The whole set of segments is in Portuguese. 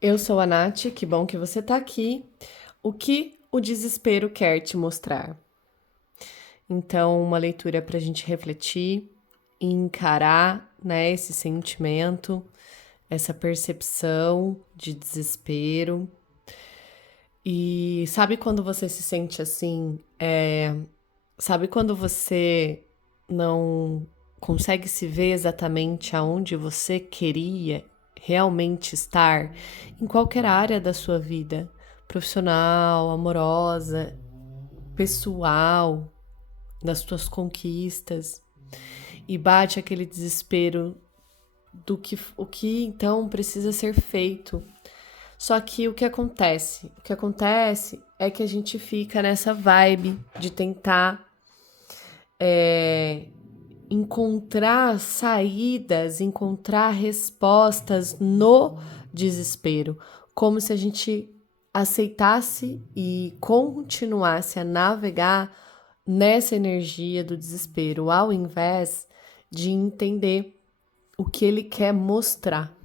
Eu sou a Nath, que bom que você tá aqui. O que o desespero quer te mostrar? Então, uma leitura para a gente refletir e encarar, né, esse sentimento, essa percepção de desespero. E sabe quando você se sente assim? Sabe quando você não consegue se ver exatamente aonde você queria realmente estar em qualquer área da sua vida, profissional, amorosa, pessoal, das suas conquistas, e bate aquele desespero do que o que então precisa ser feito. Só que o que acontece? O que acontece é que a gente fica nessa vibe de tentar encontrar saídas, encontrar respostas no desespero, como se a gente aceitasse e continuasse a navegar nessa energia do desespero, ao invés de entender o que ele quer mostrar.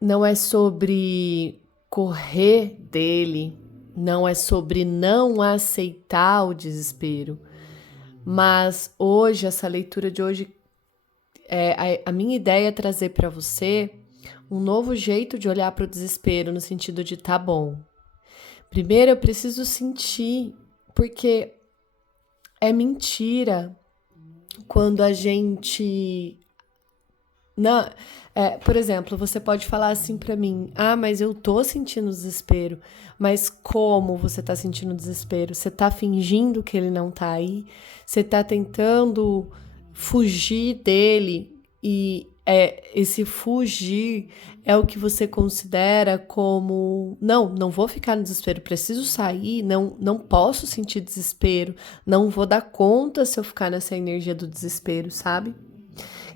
Não é sobre correr dele, não é sobre não aceitar o desespero, mas hoje, essa leitura de hoje, a minha ideia é trazer para você um novo jeito de olhar para o desespero, no sentido de tá bom. Primeiro eu preciso sentir, porque é mentira quando a gente. Não, por exemplo, você pode falar assim para mim: ah, mas eu tô sentindo desespero. Mas como você tá sentindo desespero? Você tá fingindo que ele não tá aí? Você tá tentando fugir dele e esse fugir é o que você considera como não vou ficar no desespero, preciso sair, não posso sentir desespero, não vou dar conta se eu ficar nessa energia do desespero, sabe?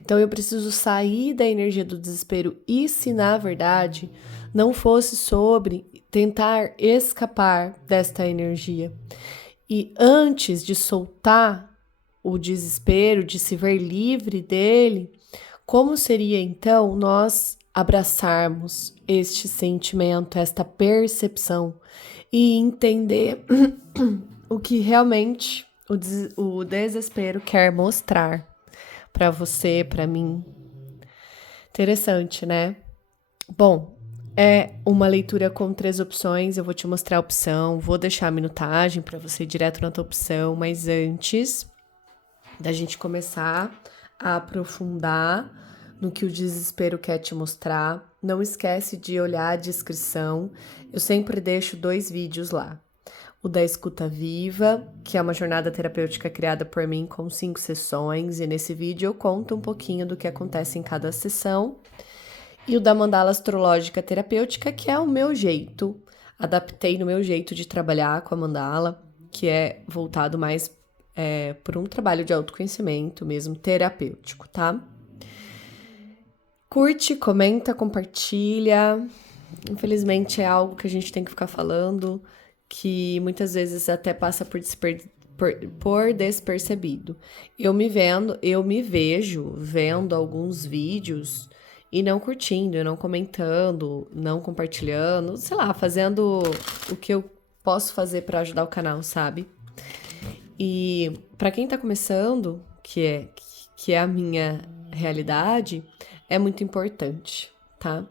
Então eu preciso sair da energia do desespero. E se na verdade não fosse sobre tentar escapar desta energia? E antes de soltar o desespero, de se ver livre dele, como seria então nós abraçarmos este sentimento, esta percepção e entender o que realmente o desespero quer mostrar para você, para mim? Interessante, né? Bom, é uma leitura com 3 opções. Eu vou te mostrar a opção, vou deixar a minutagem para você ir direto na tua opção, mas antes da gente começar a aprofundar no que o desespero quer te mostrar, não esquece de olhar a descrição. Eu sempre deixo 2 vídeos lá. O da Escuta Viva, que é uma jornada terapêutica criada por mim com 5 sessões, e nesse vídeo eu conto um pouquinho do que acontece em cada sessão. E o da Mandala Astrológica Terapêutica, que é o meu jeito, adaptei no meu jeito de trabalhar com a mandala, que é voltado mais por um trabalho de autoconhecimento mesmo, terapêutico, tá? Curte, comenta, compartilha. Infelizmente é algo que a gente tem que ficar falando, que muitas vezes até passa por despercebido. Eu me vejo vendo alguns vídeos e não curtindo, não comentando, não compartilhando, sei lá, fazendo o que eu posso fazer para ajudar o canal, sabe? E para quem tá começando, que é a minha realidade, é muito importante, tá?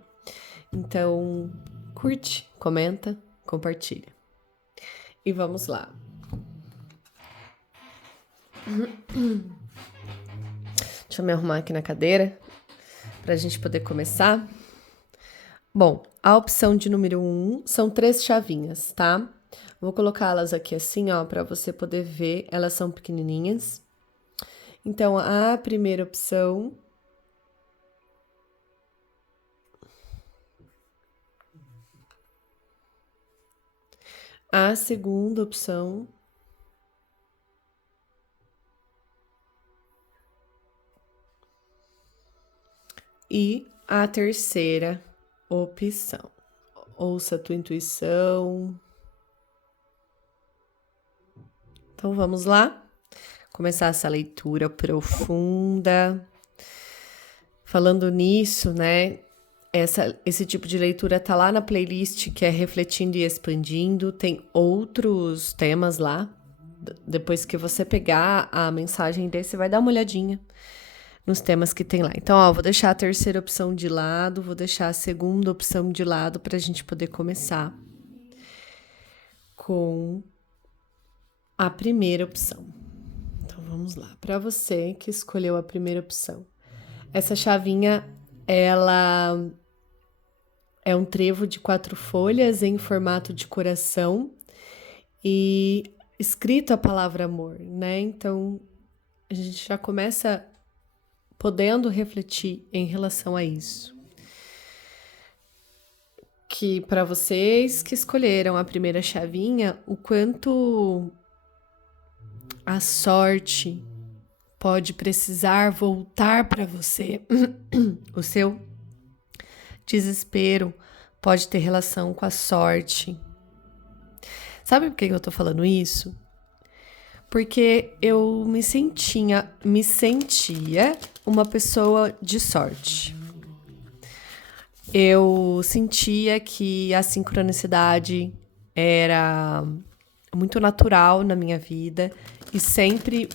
Então, curte, comenta, compartilha. E vamos lá. Deixa eu me arrumar aqui na cadeira para a gente poder começar. Bom, a opção de número 1 são 3 chavinhas, tá? Vou colocá-las aqui assim, ó, para você poder ver. Elas são pequenininhas. Então, a primeira opção. A segunda opção. E a terceira opção. Ouça a tua intuição. Então vamos lá? Começar essa leitura profunda. Falando nisso, né? Esse tipo de leitura tá lá na playlist que é Refletindo e Expandindo. Tem outros temas lá. Depois que você pegar a mensagem desse, vai dar uma olhadinha nos temas que tem lá. Então, ó, vou deixar a terceira opção de lado, vou deixar a segunda opção de lado para a gente poder começar com a primeira opção. Então, vamos lá. Para você que escolheu a primeira opção, essa chavinha, ela é um trevo de 4 folhas em formato de coração e escrito a palavra amor, né? Então, a gente já começa podendo refletir em relação a isso. Que para vocês que escolheram a primeira chavinha, o quanto a sorte pode precisar voltar para você, o seu desespero pode ter relação com a sorte. Sabe por que eu tô falando isso? Porque eu me sentia uma pessoa de sorte. Eu sentia que a sincronicidade era muito natural na minha vida e sempre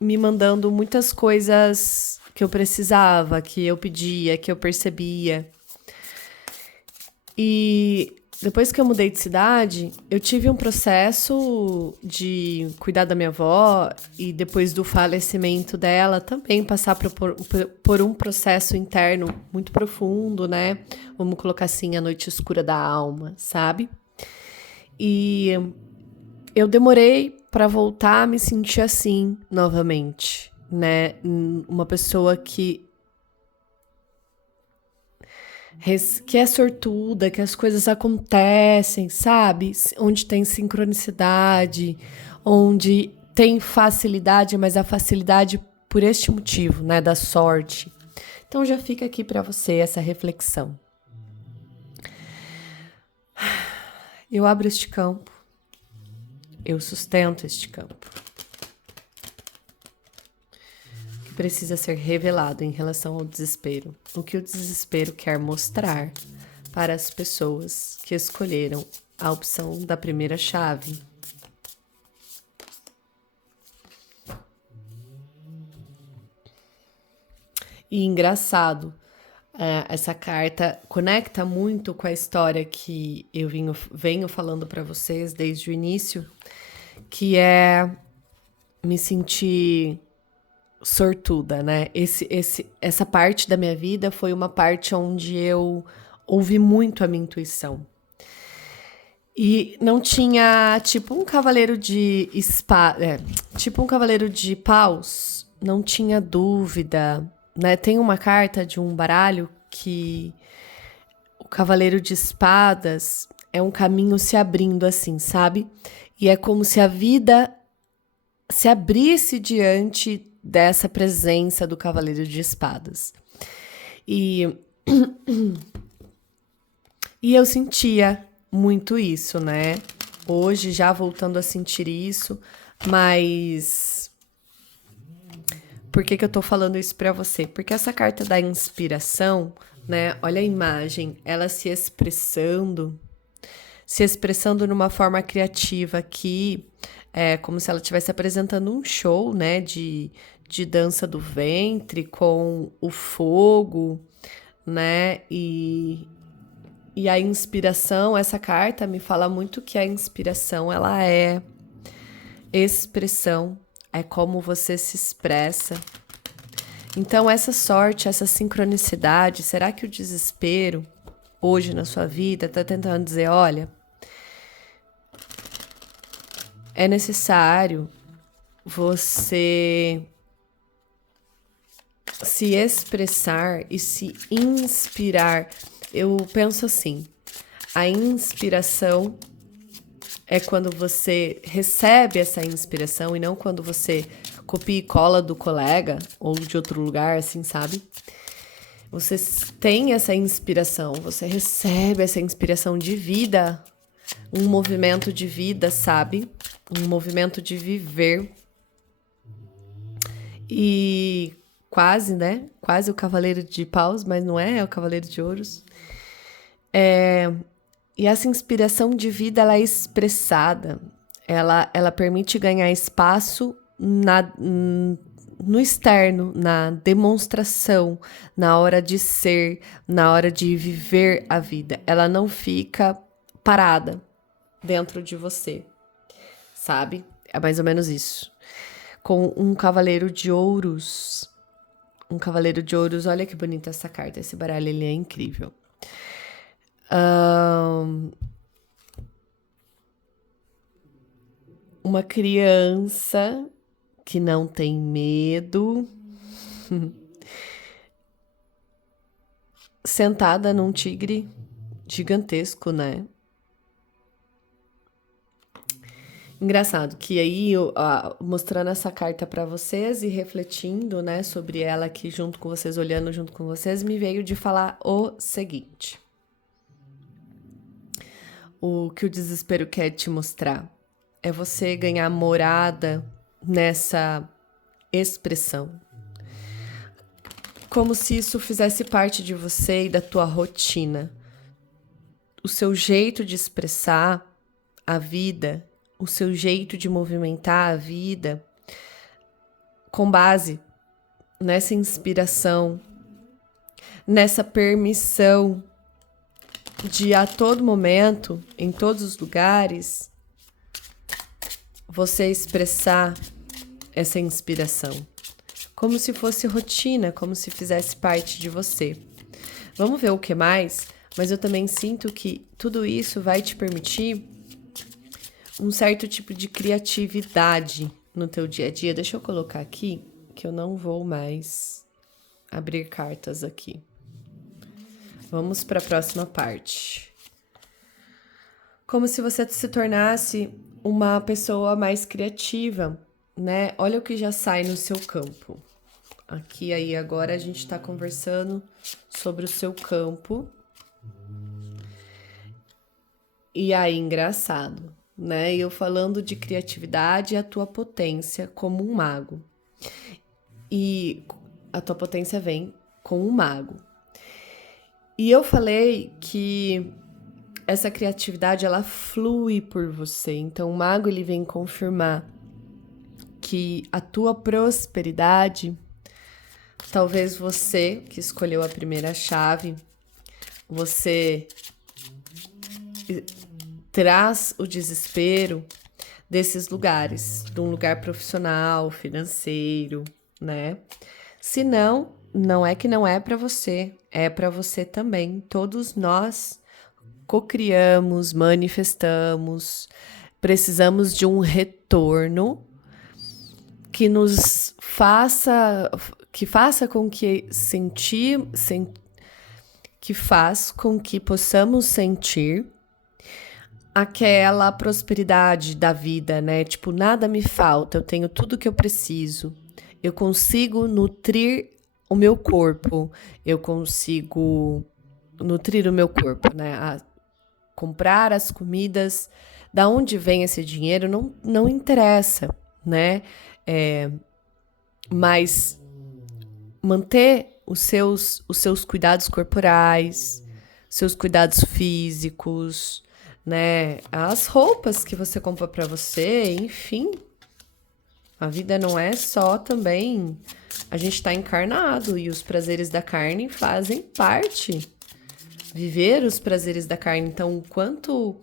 me mandando muitas coisas que eu precisava, que eu pedia, que eu percebia. E depois que eu mudei de cidade, eu tive um processo de cuidar da minha avó e depois do falecimento dela também passar por um processo interno muito profundo, né? Vamos colocar assim, a noite escura da alma, sabe? E eu demorei para voltar a me sentir assim novamente, né? Uma pessoa que é sortuda, que as coisas acontecem, sabe? Onde tem sincronicidade, onde tem facilidade, mas a facilidade por este motivo, né? Da sorte. Então já fica aqui para você essa reflexão. Eu abro este campo, eu sustento este campo, que precisa ser revelado em relação ao desespero. O que o desespero quer mostrar para as pessoas que escolheram a opção da primeira chave. E engraçado, essa carta conecta muito com a história que eu venho falando para vocês desde o início, que é me sentir sortuda, né? Essa parte da minha vida foi uma parte onde eu ouvi muito a minha intuição. E não tinha, tipo um cavaleiro de tipo um cavaleiro de paus, não tinha dúvida, né? Tem uma carta de um baralho que o cavaleiro de espadas é um caminho se abrindo assim, sabe? E é como se a vida se abrisse diante dessa presença do cavaleiro de espadas. E eu sentia muito isso, né? Hoje já voltando a sentir isso, mas por que eu tô falando isso pra você? Porque essa carta da inspiração, né? Olha a imagem, ela se expressando numa forma criativa que é como se ela estivesse apresentando um show, né? De dança do ventre com o fogo, né? E a inspiração, essa carta me fala muito que a inspiração, ela é expressão, é como você se expressa. Então, essa sorte, essa sincronicidade, será que o desespero, hoje na sua vida, está tentando dizer, olha, é necessário você se expressar e se inspirar. Eu penso assim, a inspiração é quando você recebe essa inspiração e não quando você copia e cola do colega ou de outro lugar, assim, sabe? Você tem essa inspiração, você recebe essa inspiração de vida, um movimento de vida, sabe? Um movimento de viver. E quase, né? quase o cavaleiro de paus, mas não é o cavaleiro de ouros. E essa inspiração de vida, ela é expressada, ela permite ganhar espaço no externo, na demonstração, na hora de ser, na hora de viver a vida. Ela não fica parada dentro de você, sabe? É mais ou menos isso. Com um cavaleiro de ouros. Um cavaleiro de ouros, olha que bonita essa carta. Esse baralho, ele é incrível. Uma criança que não tem medo, sentada num tigre gigantesco, né? Engraçado que aí, mostrando essa carta para vocês e refletindo, né, sobre ela aqui junto com vocês, olhando junto com vocês, me veio de falar o seguinte. O que o desespero quer te mostrar é você ganhar morada nessa expressão. Como se isso fizesse parte de você e da tua rotina. O seu jeito de expressar a vida, o seu jeito de movimentar a vida, com base nessa inspiração, nessa permissão de a todo momento, em todos os lugares, você expressar essa inspiração. Como se fosse rotina, como se fizesse parte de você. Vamos ver o que mais? Mas eu também sinto que tudo isso vai te permitir um certo tipo de criatividade no teu dia a dia. Deixa eu colocar aqui, que eu não vou mais abrir cartas aqui. Vamos para a próxima parte. Como se você se tornasse uma pessoa mais criativa, né? Olha o que já sai no seu campo. Aqui, aí, agora a gente tá conversando sobre o seu campo. E aí, engraçado, né? Eu falando de criatividade e a tua potência como um mago. E a tua potência vem com um mago. E eu falei que essa criatividade, ela flui por você. Então, o mago, ele vem confirmar que a tua prosperidade, talvez você que escolheu a primeira chave, você traz o desespero desses lugares, de um lugar profissional, financeiro, né? Se não, não é que não é para você, é para você também. Todos nós cocriamos, manifestamos, precisamos de um retorno que nos faça, que faça com que que faz com que possamos sentir aquela prosperidade da vida, né? Tipo, nada me falta, eu tenho tudo que eu preciso. Eu consigo nutrir o meu corpo, eu consigo nutrir o meu corpo, né? Comprar as comidas, da onde vem esse dinheiro não interessa, né? Mas manter os seus cuidados corporais, seus cuidados físicos, né? As roupas que você compra para você, enfim. A vida não é só também... A gente tá encarnado e os prazeres da carne fazem parte. Viver os prazeres da carne. Então, o quanto...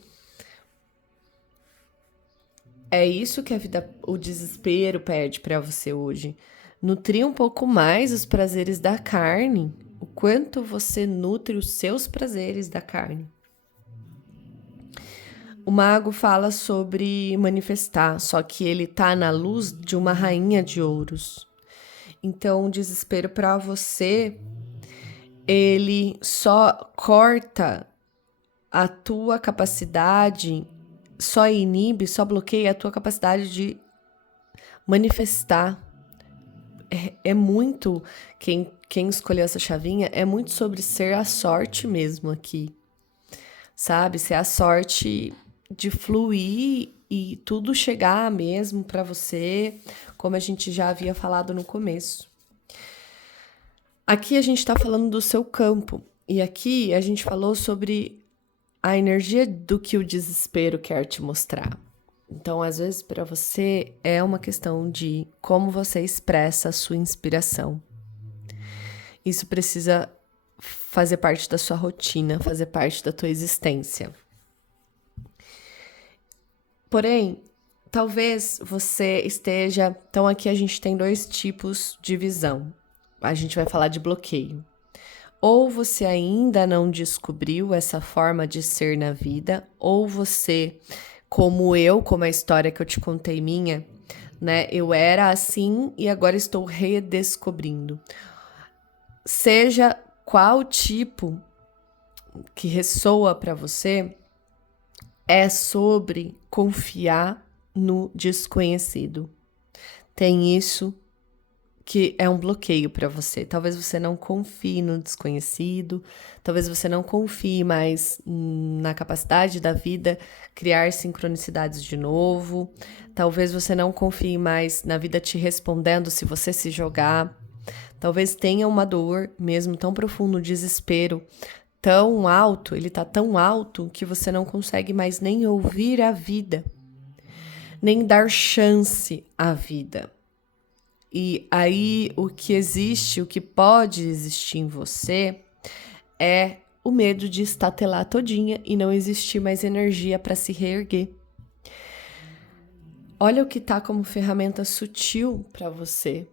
É isso que a vida, o desespero pede para você hoje. Nutrir um pouco mais os prazeres da carne. O quanto você nutre os seus prazeres da carne. O mago fala sobre manifestar, só que ele tá na luz de uma rainha de ouros. Então, o desespero para você, ele só corta a tua capacidade, só inibe, só bloqueia a tua capacidade de manifestar. É muito, quem escolheu essa chavinha, é muito sobre ser a sorte mesmo aqui, sabe? Ser a sorte de fluir e tudo chegar mesmo para você, como a gente já havia falado no começo. Aqui a gente está falando do seu campo. E aqui a gente falou sobre a energia do que o desespero quer te mostrar. Então, às vezes, para você, é uma questão de como você expressa a sua inspiração. Isso precisa fazer parte da sua rotina, fazer parte da tua existência. Porém, talvez você esteja... Então, aqui a gente tem 2 tipos de visão. A gente vai falar de bloqueio. Ou você ainda não descobriu essa forma de ser na vida, ou você, como a história que eu te contei minha, né? Eu era assim e agora estou redescobrindo. Seja qual tipo que ressoa para você, é sobre confiar no desconhecido. Tem isso que é um bloqueio para você. Talvez você não confie no desconhecido, talvez você não confie mais na capacidade da vida criar sincronicidades de novo, talvez você não confie mais na vida te respondendo se você se jogar, talvez tenha uma dor mesmo tão profunda, um desespero tão alto, ele tá tão alto que você não consegue mais nem ouvir a vida, nem dar chance à vida. E aí o que existe, o que pode existir em você é o medo de estatelar todinha e não existir mais energia para se reerguer. Olha o que tá como ferramenta sutil para você.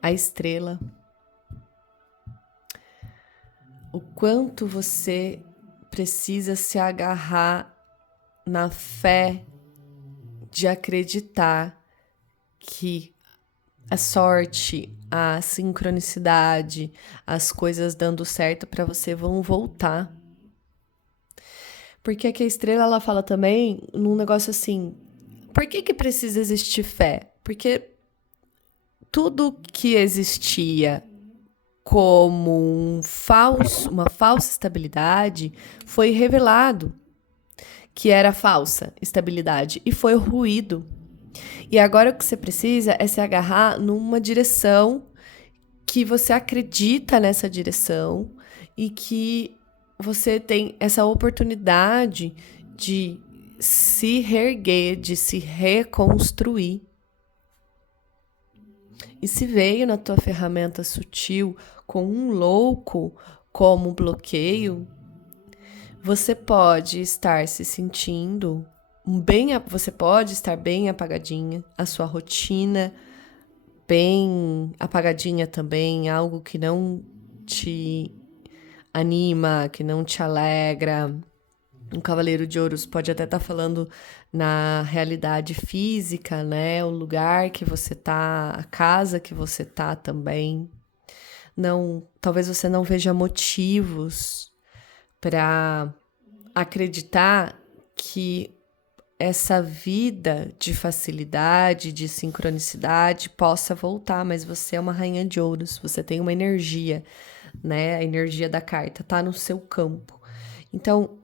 A estrela. O quanto você precisa se agarrar na fé de acreditar que a sorte, a sincronicidade, as coisas dando certo para você vão voltar. Porque aqui a estrela, ela fala também num negócio assim, por que precisa existir fé? Porque tudo que existia como uma falsa estabilidade foi revelado que era falsa estabilidade e foi ruído. E agora o que você precisa é se agarrar numa direção que você acredita nessa direção e que você tem essa oportunidade de se reerguer, de se reconstruir. E se veio na tua ferramenta sutil com um louco como bloqueio, você pode estar se sentindo você pode estar bem apagadinha, a sua rotina bem apagadinha também, algo que não te anima, que não te alegra. Um cavaleiro de ouros pode até estar falando na realidade física, né? O lugar que você tá, a casa que você tá também. Não, talvez você não veja motivos para acreditar que essa vida de facilidade, de sincronicidade possa voltar, mas você é uma rainha de ouros, você tem uma energia, né? A energia da carta tá no seu campo. Então,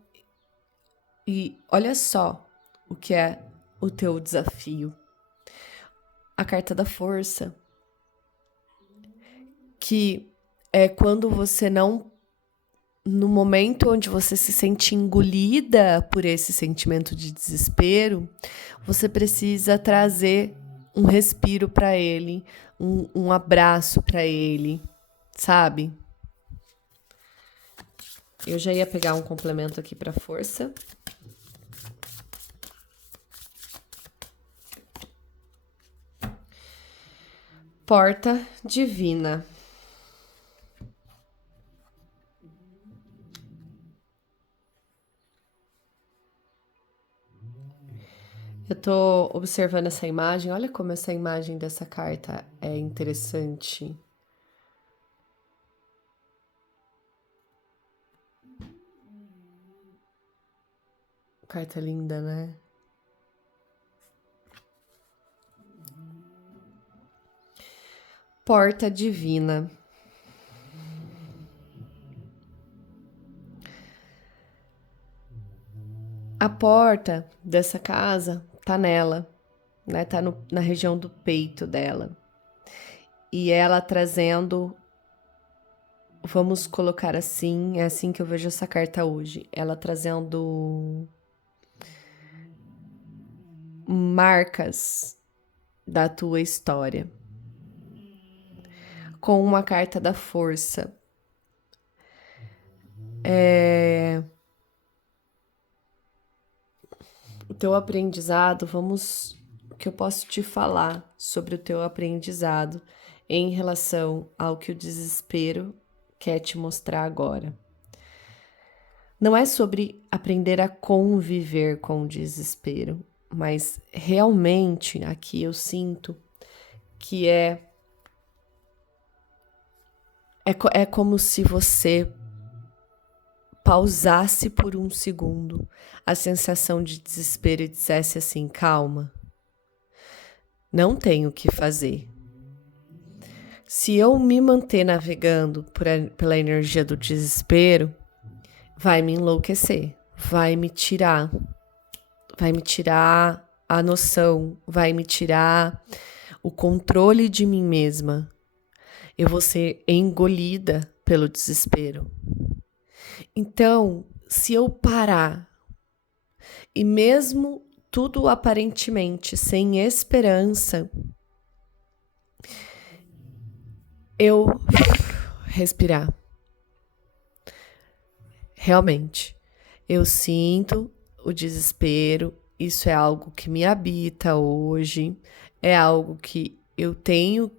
e olha só o que é o teu desafio. A carta da força, que é quando você não... No momento onde você se sente engolida por esse sentimento de desespero, você precisa trazer um respiro para ele, um abraço para ele, sabe? Eu já ia pegar um complemento aqui para força. Porta divina. Eu tô observando essa imagem, olha como essa imagem dessa carta é interessante. Carta linda, né? Porta divina. A porta dessa casa tá nela, né? Tá na região do peito dela. e ela trazendo, vamos colocar assim, é assim que eu vejo essa carta hoje, ela trazendo marcas da tua história, com uma carta da força. O teu aprendizado, o que eu posso te falar sobre o teu aprendizado em relação ao que o desespero quer te mostrar agora. Não é sobre aprender a conviver com o desespero, mas realmente aqui eu sinto que é como se você pausasse por um segundo a sensação de desespero e dissesse assim: calma, não tenho o que fazer. Se eu me manter navegando pela energia do desespero, vai me enlouquecer, vai me tirar a noção, vai me tirar o controle de mim mesma. Eu vou ser engolida pelo desespero. Então, se eu parar, e mesmo tudo aparentemente sem esperança, eu respirar. Realmente, eu sinto o desespero, isso é algo que me habita hoje, é algo que eu tenho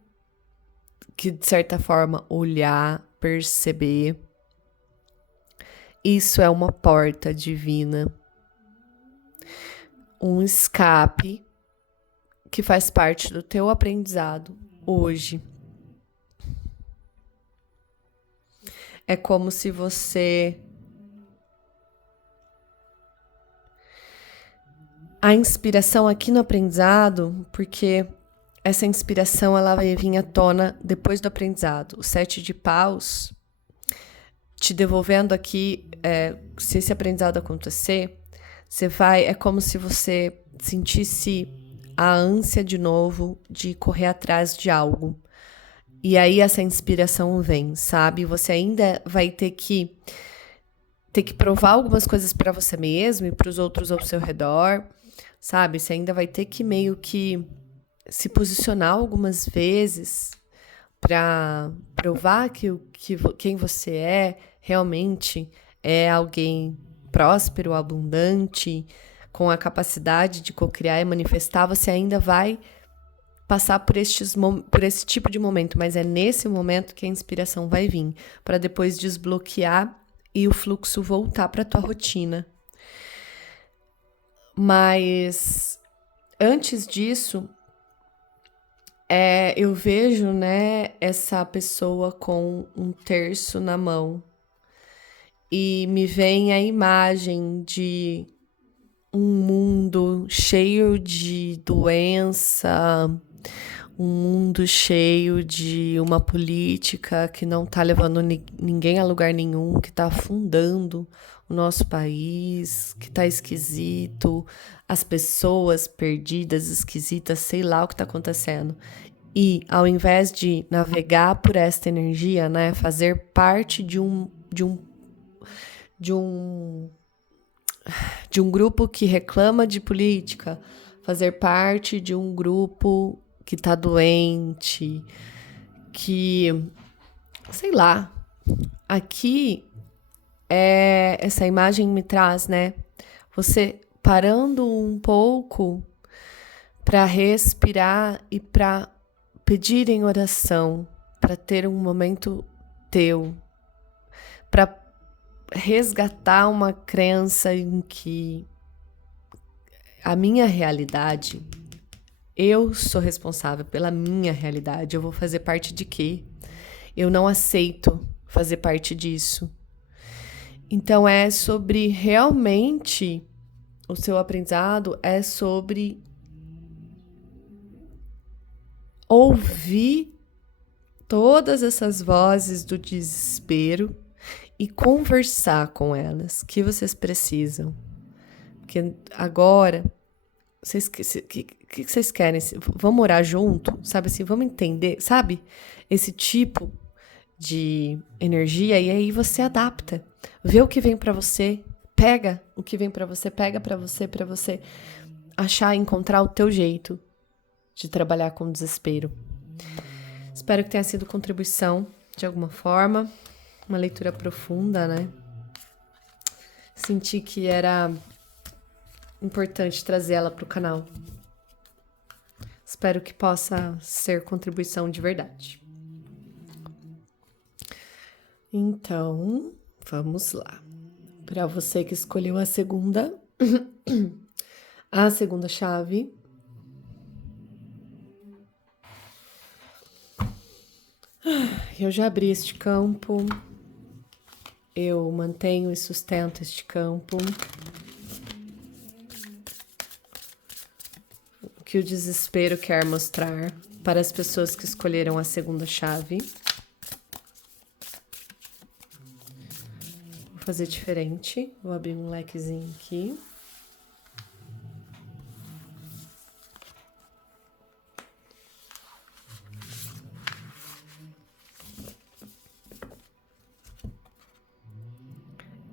que, de certa forma, olhar, perceber. Isso é uma porta divina, um escape que faz parte do teu aprendizado hoje. É como se você... A inspiração aqui no aprendizado, porque essa inspiração ela vai vir à tona depois do aprendizado. O 7 de paus, te devolvendo aqui, se esse aprendizado acontecer, é como se você sentisse a ânsia de novo de correr atrás de algo. E aí essa inspiração vem, sabe? Você ainda vai ter que provar algumas coisas para você mesmo e para os outros ao seu redor, sabe? Você ainda vai ter que meio que se posicionar algumas vezes para provar que quem você é realmente é alguém próspero, abundante, com a capacidade de cocriar e manifestar. Você ainda vai passar por esse tipo de momento, mas é nesse momento que a inspiração vai vir, para depois desbloquear e o fluxo voltar para a tua rotina. Mas antes disso, eu vejo, né, essa pessoa com um terço na mão e me vem a imagem de um mundo cheio de doença, um mundo cheio de uma política que não está levando ninguém a lugar nenhum, que está afundando o nosso país, que está esquisito, as pessoas perdidas, esquisitas, sei lá o que está acontecendo. E ao invés de navegar por esta energia, né, fazer parte de um grupo que reclama de política, fazer parte de um grupo que tá doente, que, sei lá, aqui essa imagem me traz, né, você parando um pouco para respirar e para pedir em oração, para ter um momento teu, para resgatar uma crença em que a minha realidade, eu sou responsável pela minha realidade, eu vou fazer parte de quê? Eu não aceito fazer parte disso. Então é sobre realmente, o seu aprendizado é sobre ouvir todas essas vozes do desespero e conversar com elas, que vocês precisam. Porque agora, que vocês querem? Vamos orar junto? Sabe assim, vamos entender, sabe? Esse tipo de energia, e aí você adapta. Vê o que vem pra você, pega o que vem pra você, pega pra você achar, encontrar o teu jeito de trabalhar com desespero. Espero que tenha sido contribuição de alguma forma, uma leitura profunda, né? Senti que era importante trazer ela pro canal. Espero que possa ser contribuição de verdade. Então, vamos lá. Para você que escolheu a segunda chave. Eu já abri este campo. Eu mantenho e sustento este campo. O que o desespero quer mostrar para as pessoas que escolheram a segunda chave. Vou fazer diferente. Vou abrir um lequezinho aqui.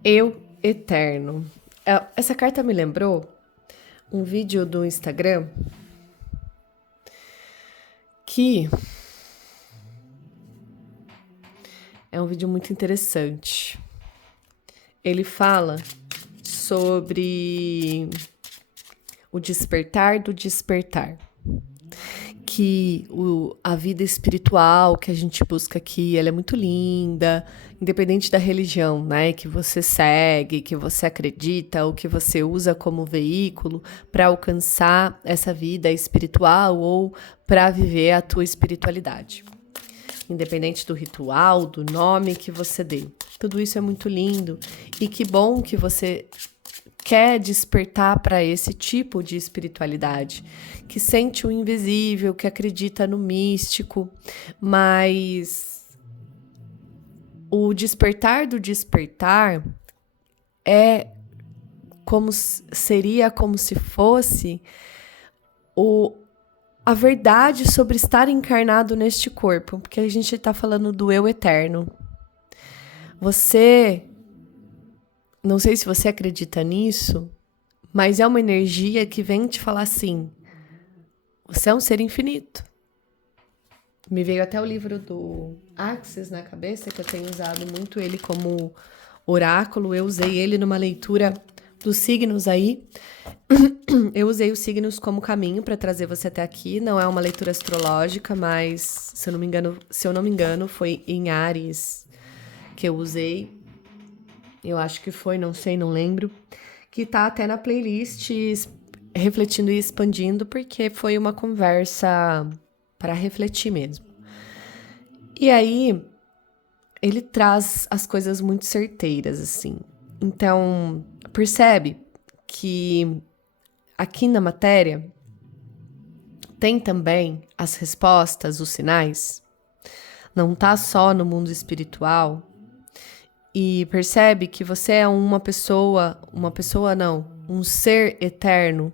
Eu Eterno. Essa carta me lembrou um vídeo do Instagram que é um vídeo muito interessante. Ele fala sobre o despertar do despertar. Que a vida espiritual que a gente busca aqui, ela é muito linda, independente da religião, né, que você segue, que você acredita, ou que você usa como veículo para alcançar essa vida espiritual ou para viver a tua espiritualidade. Independente do ritual, do nome que você dê. Tudo isso é muito lindo e que bom que você quer despertar para esse tipo de espiritualidade, que sente o invisível, que acredita no místico, mas o despertar do despertar seria como se fosse a verdade sobre estar encarnado neste corpo, porque a gente está falando do eu eterno. Não sei se você acredita nisso, mas é uma energia que vem te falar assim, você é um ser infinito. Me veio até o livro do Axis na cabeça, que eu tenho usado muito ele como oráculo. Eu usei ele numa leitura dos signos aí. Eu usei os signos como caminho para trazer você até aqui. Não é uma leitura astrológica, mas, se eu não me engano, foi em Áries que eu usei. Eu acho que foi, não sei, não lembro, que tá até na playlist refletindo e expandindo, porque foi uma conversa para refletir mesmo. E aí, ele traz as coisas muito certeiras, assim. Então, percebe que aqui na matéria tem também as respostas, os sinais. Não tá só no mundo espiritual. E percebe que você é um ser eterno.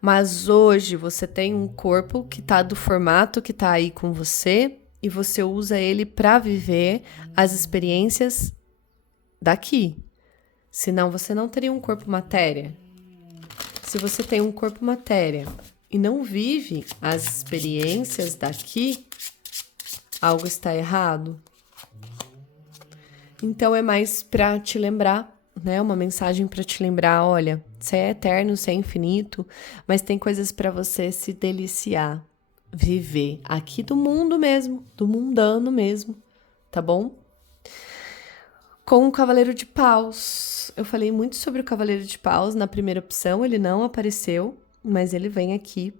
Mas hoje você tem um corpo que tá do formato que tá aí com você e você usa ele para viver as experiências daqui. Senão você não teria um corpo matéria. Se você tem um corpo matéria e não vive as experiências daqui, algo está errado. Então é mais para te lembrar, né? Uma mensagem para te lembrar, olha, você é eterno, você é infinito, mas tem coisas para você se deliciar, viver aqui do mundo mesmo, do mundano mesmo, tá bom? Com o Cavaleiro de Paus, eu falei muito sobre o Cavaleiro de Paus na primeira opção, ele não apareceu, mas ele vem aqui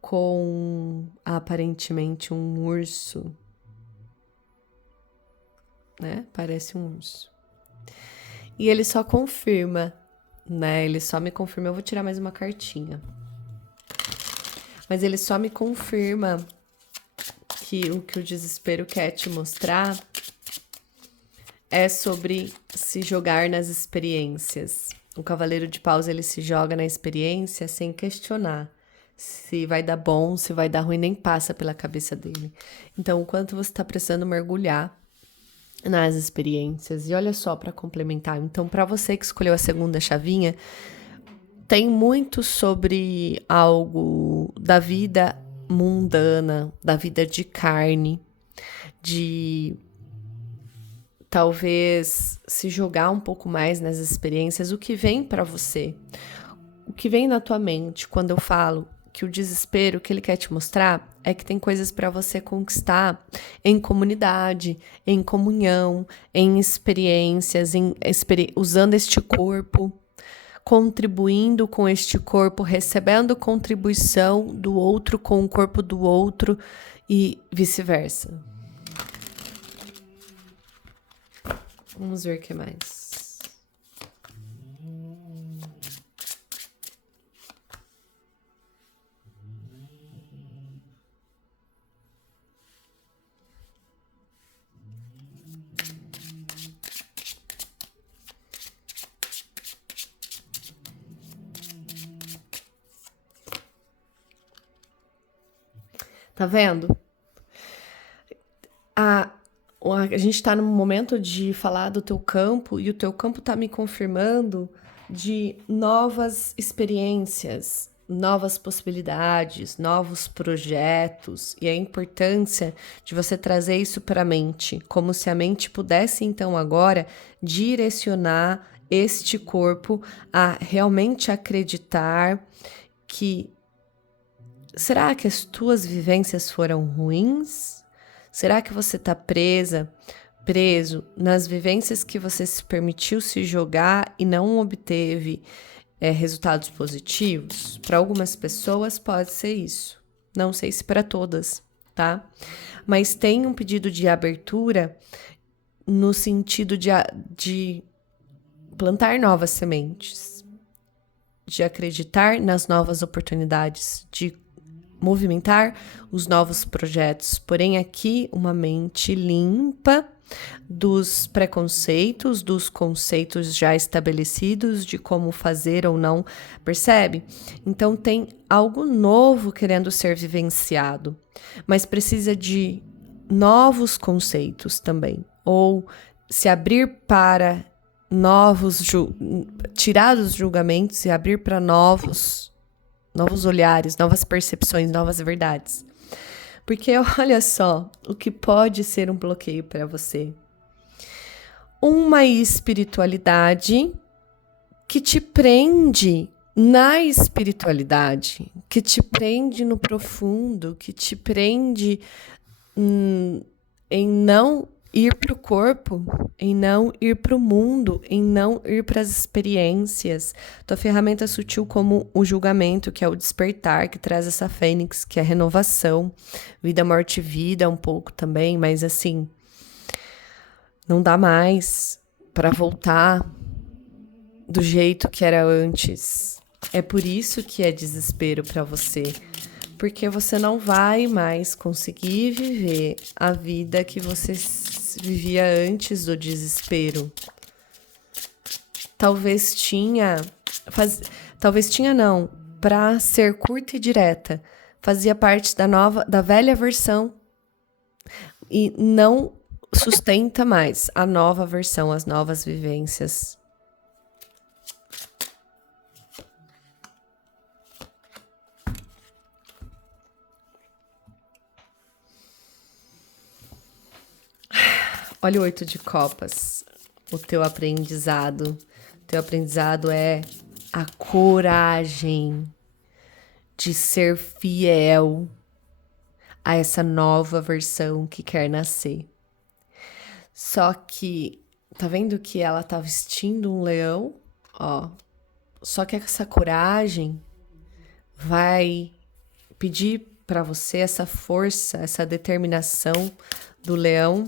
com aparentemente um urso. Né? Parece um urso. E ele só confirma, né? Ele só me confirma. Eu vou tirar mais uma cartinha. Mas ele só me confirma que o desespero quer te mostrar é sobre se jogar nas experiências. O Cavaleiro de Paus, ele se joga na experiência sem questionar, se vai dar bom, se vai dar ruim, nem passa pela cabeça dele. Então, o quanto você está precisando mergulhar nas experiências. E olha só, para complementar, então, para você que escolheu a segunda chavinha, tem muito sobre algo da vida mundana, da vida de carne, de talvez se jogar um pouco mais nas experiências, o que vem para você, o que vem na tua mente quando eu falo que o desespero que ele quer te mostrar é que tem coisas para você conquistar em comunidade, em comunhão, em experiências, usando este corpo, contribuindo com este corpo, recebendo contribuição do outro com o corpo do outro e vice-versa. Vamos ver o que mais. Tá vendo? A gente está no momento de falar do teu campo e o teu campo está me confirmando de novas experiências, novas possibilidades, novos projetos e a importância de você trazer isso para a mente, como se a mente pudesse então agora direcionar este corpo a realmente acreditar que será que as tuas vivências foram ruins? Será que você está preso nas vivências que você se permitiu se jogar e não obteve resultados positivos? Para algumas pessoas pode ser isso. Não sei se para todas, tá? Mas tem um pedido de abertura no sentido de plantar novas sementes, de acreditar nas novas oportunidades, de movimentar os novos projetos, porém aqui uma mente limpa dos preconceitos, dos conceitos já estabelecidos de como fazer ou não, percebe? Então tem algo novo querendo ser vivenciado, mas precisa de novos conceitos também, ou se abrir para novos, tirar dos julgamentos e abrir para novos olhares, novas percepções, novas verdades. Porque olha só o que pode ser um bloqueio para você. Uma espiritualidade que te prende na espiritualidade, que te prende no profundo, que te prende em não ir para o corpo, em não ir para o mundo, em não ir para as experiências. Tua ferramenta sutil como o julgamento, que é o despertar, que traz essa fênix, que é a renovação. Vida, morte, vida um pouco também, mas assim, não dá mais para voltar do jeito que era antes. É por isso que é desespero para você. Porque você não vai mais conseguir viver a vida que você vivia antes do desespero. Talvez tinha não, para ser curta e direta, fazia parte da velha versão e não sustenta mais a nova versão, as novas vivências. Olha o 8 de copas, o teu aprendizado. O teu aprendizado é a coragem de ser fiel a essa nova versão que quer nascer. Só que, tá vendo que ela tá vestindo um leão? Ó, só que essa coragem vai pedir para você essa força, essa determinação do leão,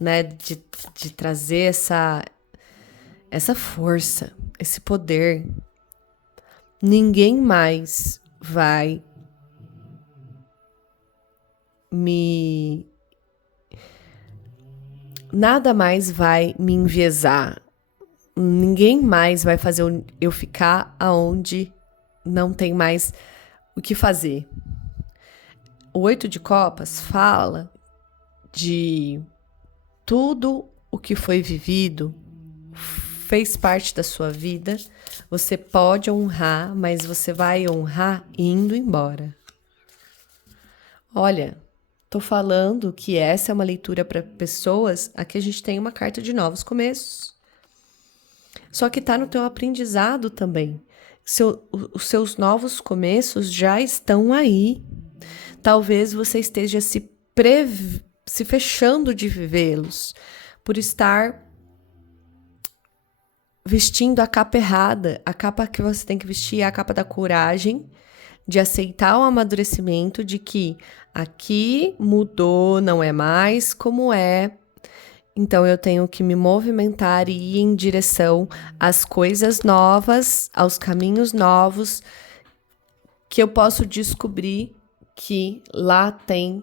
né, de trazer essa força, esse poder. Ninguém mais vai nada mais vai me enviesar. Ninguém mais vai fazer eu ficar aonde não tem mais o que fazer. O 8 de copas fala de tudo o que foi vivido, fez parte da sua vida, você pode honrar, mas você vai honrar indo embora. Olha, tô falando que essa é uma leitura para pessoas, aqui a gente tem uma carta de novos começos. Só que tá no teu aprendizado também. Os seus novos começos já estão aí. Talvez você esteja se fechando de vivê-los por estar vestindo a capa errada. A capa que você tem que vestir é a capa da coragem, de aceitar o amadurecimento de que aqui mudou, não é mais como é. Então eu tenho que me movimentar e ir em direção às coisas novas, aos caminhos novos, que eu posso descobrir que lá tem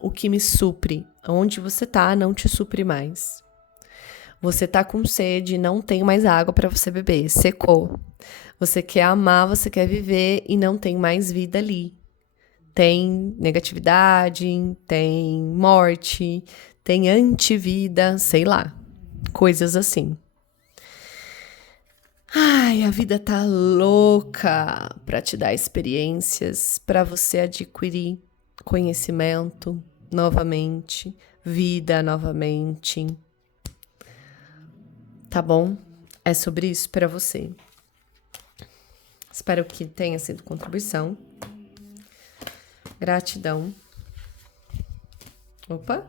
o que me supre. Onde você tá, não te supre mais. Você tá com sede, não tem mais água para você beber, secou. Você quer amar, você quer viver e não tem mais vida ali. Tem negatividade, tem morte, tem antivida, sei lá, coisas assim. Ai, a vida tá louca para te dar experiências, para você adquirir conhecimento novamente, vida novamente. Tá bom? É sobre isso para você. Espero que tenha sido contribuição. Gratidão. Opa!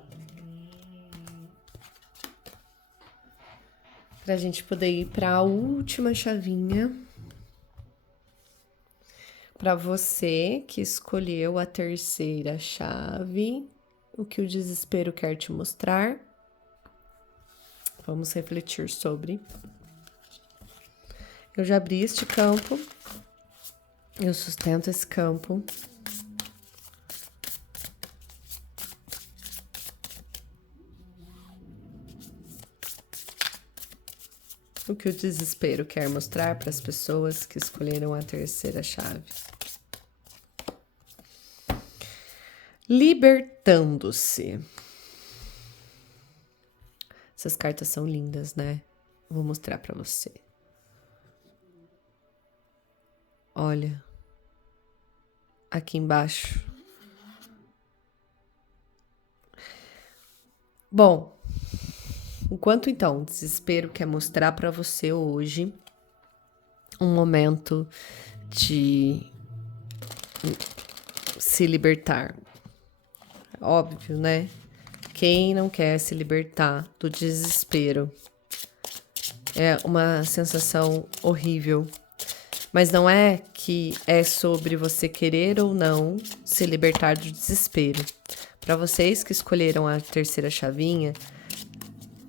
Pra gente poder ir para a última chavinha. Para você que escolheu a terceira chave, o que o desespero quer te mostrar? Vamos refletir sobre. Eu já abri este campo. Eu sustento esse campo. O que o desespero quer mostrar para as pessoas que escolheram a terceira chave? Libertando-se. Essas cartas são lindas, né? Vou mostrar para você. Olha. Aqui embaixo. Bom. Enquanto, então, o desespero quer mostrar para você hoje um momento de se libertar. Óbvio, né? Quem não quer se libertar do desespero? É uma sensação horrível. Mas não é que é sobre você querer ou não se libertar do desespero. Para vocês que escolheram a terceira chavinha,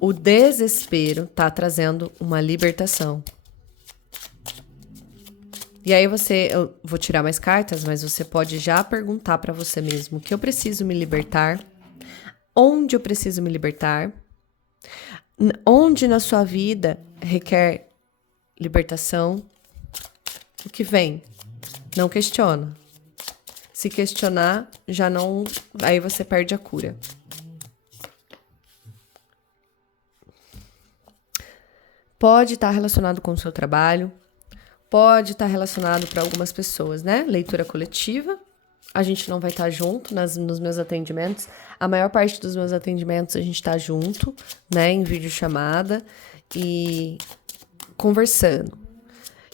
o desespero tá trazendo uma libertação. E aí eu vou tirar mais cartas, mas você pode já perguntar para você mesmo o que eu preciso me libertar, onde eu preciso me libertar, onde na sua vida requer libertação, o que vem, não questiona. Se questionar, já não, aí você perde a cura. Pode estar relacionado com o seu trabalho, pode estar relacionado para algumas pessoas, né? Leitura coletiva, a gente não vai estar junto nos meus atendimentos. A maior parte dos meus atendimentos a gente está junto, né? Em videochamada e conversando.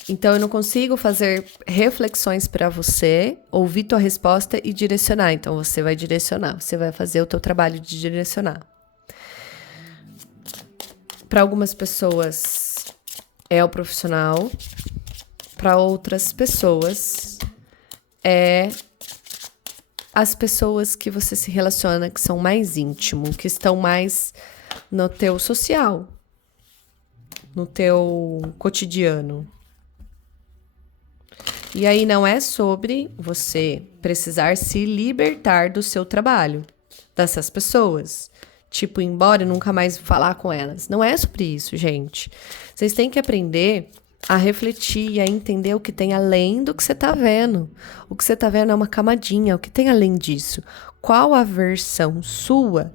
Então, eu não consigo fazer reflexões para você, ouvir tua resposta e direcionar. Então, você vai direcionar, você vai fazer o teu trabalho de direcionar. Para algumas pessoas é o profissional, para outras pessoas é as pessoas que você se relaciona, que são mais íntimos, que estão mais no teu social, no teu cotidiano. E aí não é sobre você precisar se libertar do seu trabalho, dessas pessoas. Tipo, ir embora e nunca mais falar com elas. Não é sobre isso, gente. Vocês têm que aprender a refletir e a entender o que tem além do que você tá vendo. O que você tá vendo é uma camadinha, o que tem além disso? Qual a versão sua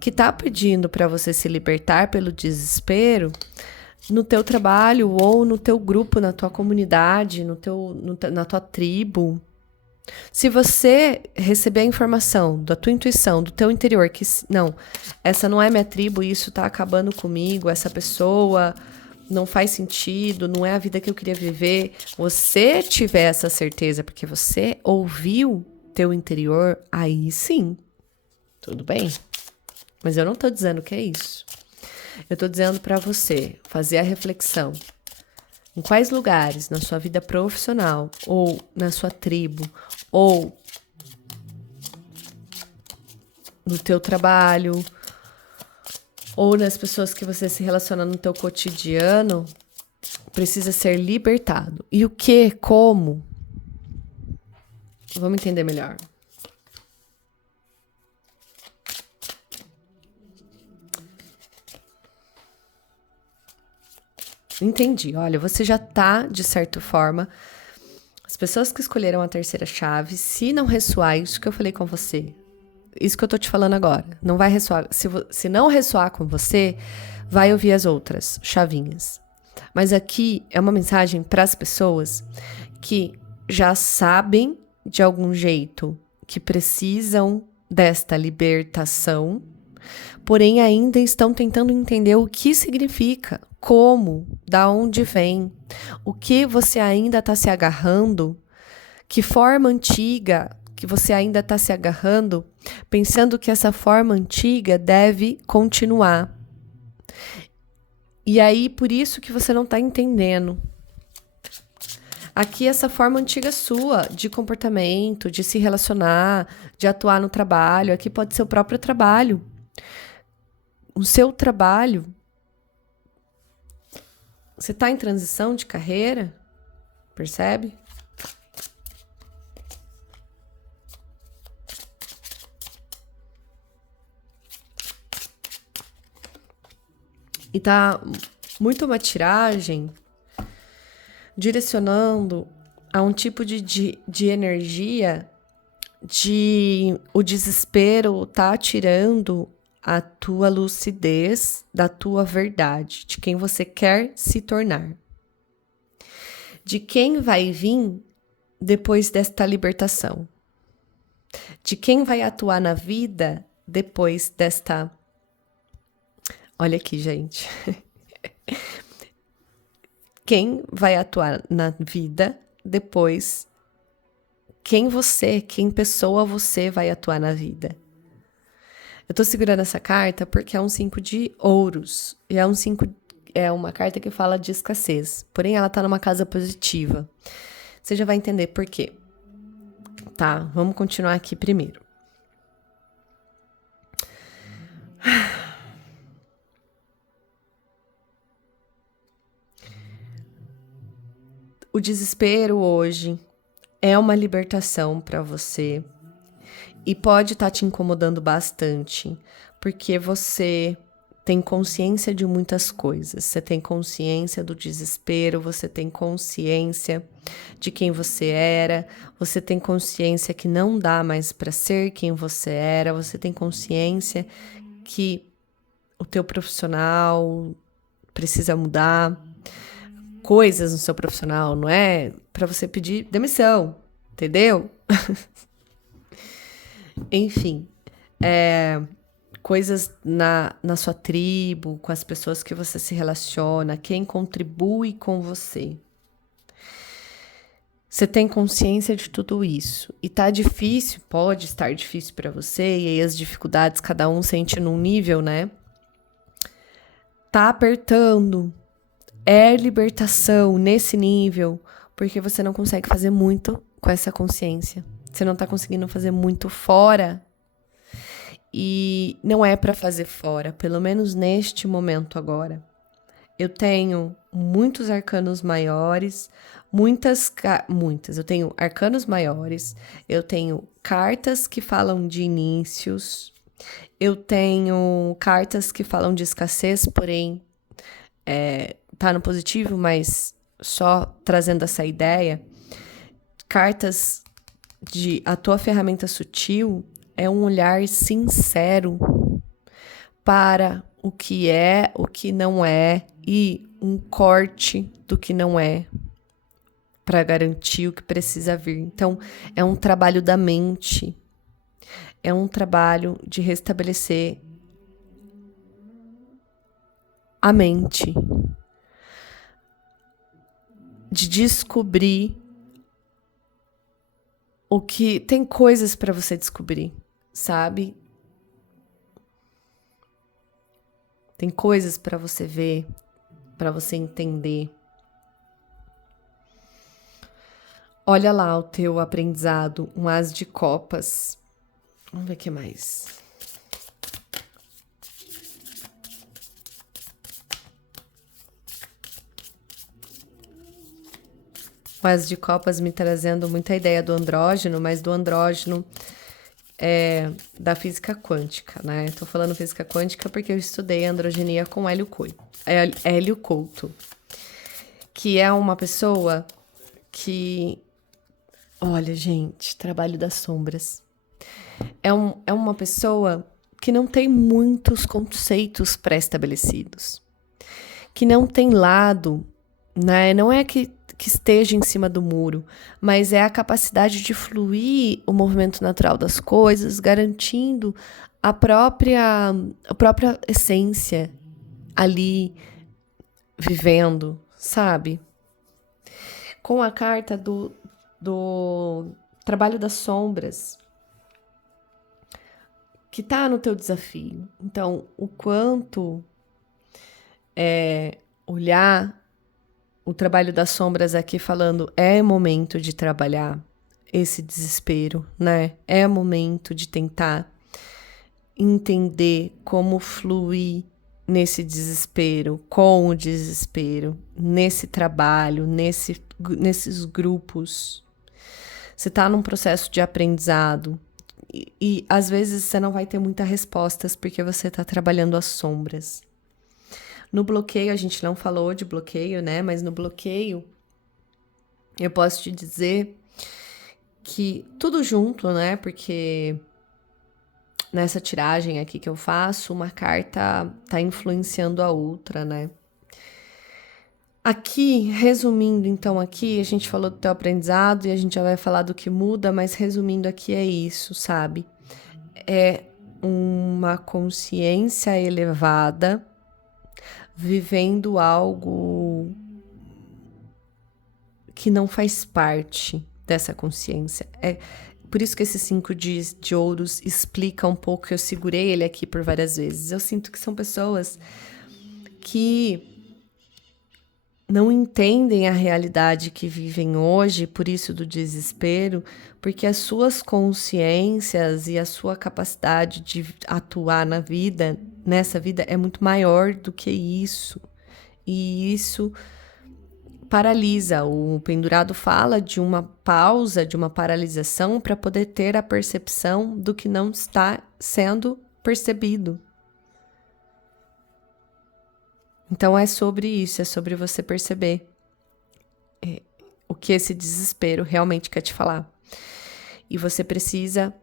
que tá pedindo para você se libertar pelo desespero no teu trabalho ou no teu grupo, na tua comunidade, na tua tribo? Se você receber a informação da tua intuição, do teu interior, que não, essa não é minha tribo, isso tá acabando comigo, essa pessoa não faz sentido, não é a vida que eu queria viver, você tiver essa certeza, porque você ouviu teu interior, aí sim, tudo bem. Mas eu não tô dizendo que é isso. Eu tô dizendo para você fazer a reflexão. Em quais lugares na sua vida profissional, ou na sua tribo, ou no teu trabalho, ou nas pessoas que você se relaciona no teu cotidiano, precisa ser libertado. E o que? Como? Vamos entender melhor. Entendi. Olha, você já tá, de certa forma, as pessoas que escolheram a terceira chave, se não ressoar isso que eu falei com você, isso que eu tô te falando agora, não vai ressoar. Se não ressoar com você, vai ouvir as outras chavinhas. Mas aqui é uma mensagem para as pessoas que já sabem, de algum jeito, que precisam desta libertação, porém ainda estão tentando entender o que significa, como, da onde vem, o que você ainda está se agarrando, que forma antiga que você ainda está se agarrando, pensando que essa forma antiga deve continuar. E aí, por isso que você não está entendendo. Aqui, essa forma antiga sua, de comportamento, de se relacionar, de atuar no trabalho, aqui pode ser o próprio trabalho. O seu trabalho, você está em transição de carreira, percebe? E tá muito uma tiragem direcionando a um tipo de energia de o desespero tá tirando a tua lucidez da tua verdade, de quem você quer se tornar. De quem vai vir depois desta libertação. De quem vai atuar na vida depois desta... Olha aqui, gente. Quem vai atuar na vida depois? Quem pessoa você vai atuar na vida? Eu tô segurando essa carta porque é um 5 de ouros. E é uma carta que fala de escassez. Porém, ela tá numa casa positiva. Você já vai entender por quê. Tá, vamos continuar aqui primeiro. O desespero hoje é uma libertação para você e pode estar te incomodando bastante, porque você tem consciência de muitas coisas. Você tem consciência do desespero, você tem consciência de quem você era, você tem consciência que não dá mais para ser quem você era, você tem consciência que o teu profissional precisa mudar. Coisas no seu profissional, não é para você pedir demissão, entendeu? Enfim, coisas na sua tribo, com as pessoas que você se relaciona, quem contribui com você. Você tem consciência de tudo isso. E tá difícil, pode estar difícil para você, e aí as dificuldades cada um sente num nível, né? Tá apertando. É libertação nesse nível, porque você não consegue fazer muito com essa consciência. Você não tá conseguindo fazer muito fora. E não é para fazer fora, pelo menos neste momento agora. Eu tenho muitos arcanos maiores, eu tenho arcanos maiores, eu tenho cartas que falam de inícios, eu tenho cartas que falam de escassez, porém, tá no positivo, mas só trazendo essa ideia, cartas de a tua ferramenta sutil é um olhar sincero para o que é, o que não é e um corte do que não é para garantir o que precisa vir. Então, é um trabalho da mente, é um trabalho de restabelecer a mente, de descobrir o que tem coisas para você descobrir, sabe? Tem coisas para você ver, para você entender. Olha lá o teu aprendizado, um as de copas. Vamos ver o que mais. O as de copas me trazendo muita ideia do andrógeno, mas do andrógeno da física quântica, né? Tô falando física quântica porque eu estudei androgenia com Hélio Couto, que é uma pessoa que... Olha, gente, trabalho das sombras. É uma pessoa que não tem muitos conceitos pré-estabelecidos, que não tem lado, né? Não é que esteja em cima do muro, mas é a capacidade de fluir o movimento natural das coisas, garantindo a própria essência ali, vivendo, sabe? Com a carta do trabalho das sombras, que tá no teu desafio. Então, o quanto olhar o trabalho das sombras aqui falando é momento de trabalhar esse desespero, né? É momento de tentar entender como fluir nesse desespero, com o desespero, nesse trabalho, nesses grupos. Você tá num processo de aprendizado e às vezes você não vai ter muitas respostas porque você tá trabalhando as sombras. No bloqueio, a gente não falou de bloqueio, né? Mas no bloqueio, eu posso te dizer que tudo junto, né? Porque nessa tiragem aqui que eu faço, uma carta tá influenciando a outra, né? Aqui, resumindo então aqui, a gente falou do teu aprendizado e a gente já vai falar do que muda, mas resumindo aqui é isso, sabe? É uma consciência elevada vivendo algo que não faz parte dessa consciência. É por isso que esse 5 de ouros explica um pouco, eu segurei ele aqui por várias vezes. Eu sinto que são pessoas que não entendem a realidade que vivem hoje, por isso do desespero, porque as suas consciências e a sua capacidade de atuar na vida, nessa vida, é muito maior do que isso. E isso paralisa. O pendurado fala de uma pausa, de uma paralisação para poder ter a percepção do que não está sendo percebido. Então é sobre isso, é sobre você perceber o que esse desespero realmente quer te falar. E você precisa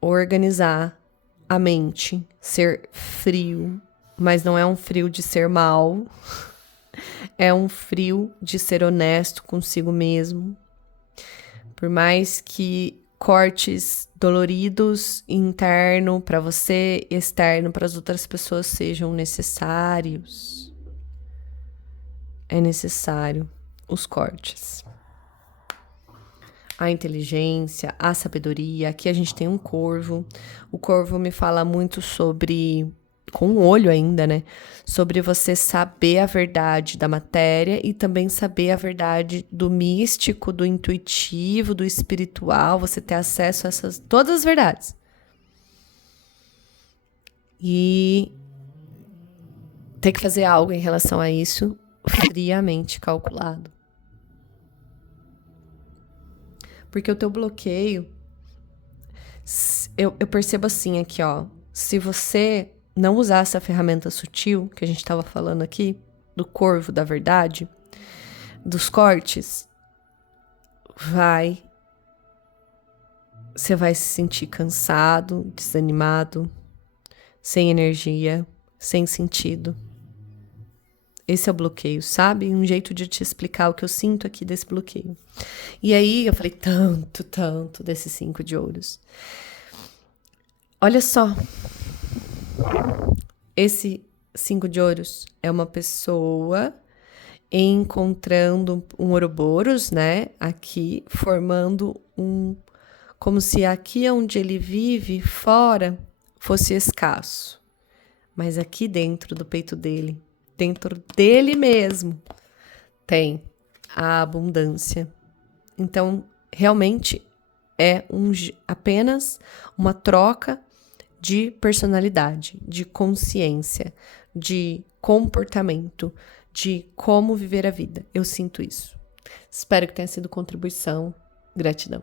organizar a mente, ser frio, mas não é um frio de ser mal, é um frio de ser honesto consigo mesmo. Por mais que cortes doloridos interno para você, externo para as outras pessoas sejam necessários. É necessário os cortes. A inteligência, a sabedoria. Aqui a gente tem um corvo. O corvo me fala muito sobre, com um olho ainda, né? Sobre você saber a verdade da matéria e também saber a verdade do místico, do intuitivo, do essential. Você ter acesso a todas as verdades. E ter que fazer algo em relação a isso friamente calculado. Porque o teu bloqueio, eu percebo assim aqui, ó, se você não usar essa ferramenta sutil que a gente estava falando aqui, do corvo da verdade, dos cortes, você vai se sentir cansado, desanimado, sem energia, sem sentido. Esse é o bloqueio, sabe? Um jeito de te explicar o que eu sinto aqui desse bloqueio. E aí eu falei tanto desses 5 de ouros. Olha só. Esse 5 de ouros é uma pessoa encontrando um Ouroboros, né? Aqui, formando como se aqui onde ele vive, fora, fosse escasso. Mas aqui dentro do peito dele, dentro dele mesmo, tem a abundância. Então, realmente, é apenas uma troca de personalidade, de consciência, de comportamento, de como viver a vida. Eu sinto isso. Espero que tenha sido contribuição. Gratidão.